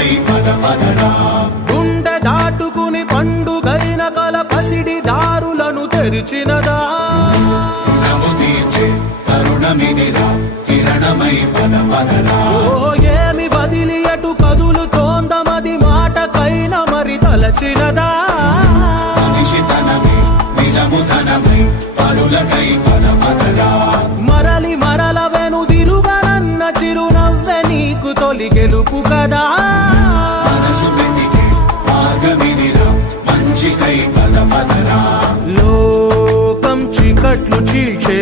కిరణమై పద పదరా. గుండె దాటుకుని పండుగైన కల పసిడి దారులను తెరిచినదా. రుణము తీర్చే కరుణమిదిరా కిరణమై పద పదరా. ఓ ఏమి వదిలి అటు కదులుతోందమది మాటకైన మరి తలచినదా. మనిషితనమే నిజముధనమై పరులకై పద పదరా. మరలి మరల వెనుదిరుగనన్న చిరునవ్వె నీకు తొలి గెలుపు కదా. మనసు వెతికే మార్గమిదిరా మంచికై పద పదరా. లోకం చీకట్లు చీల్చే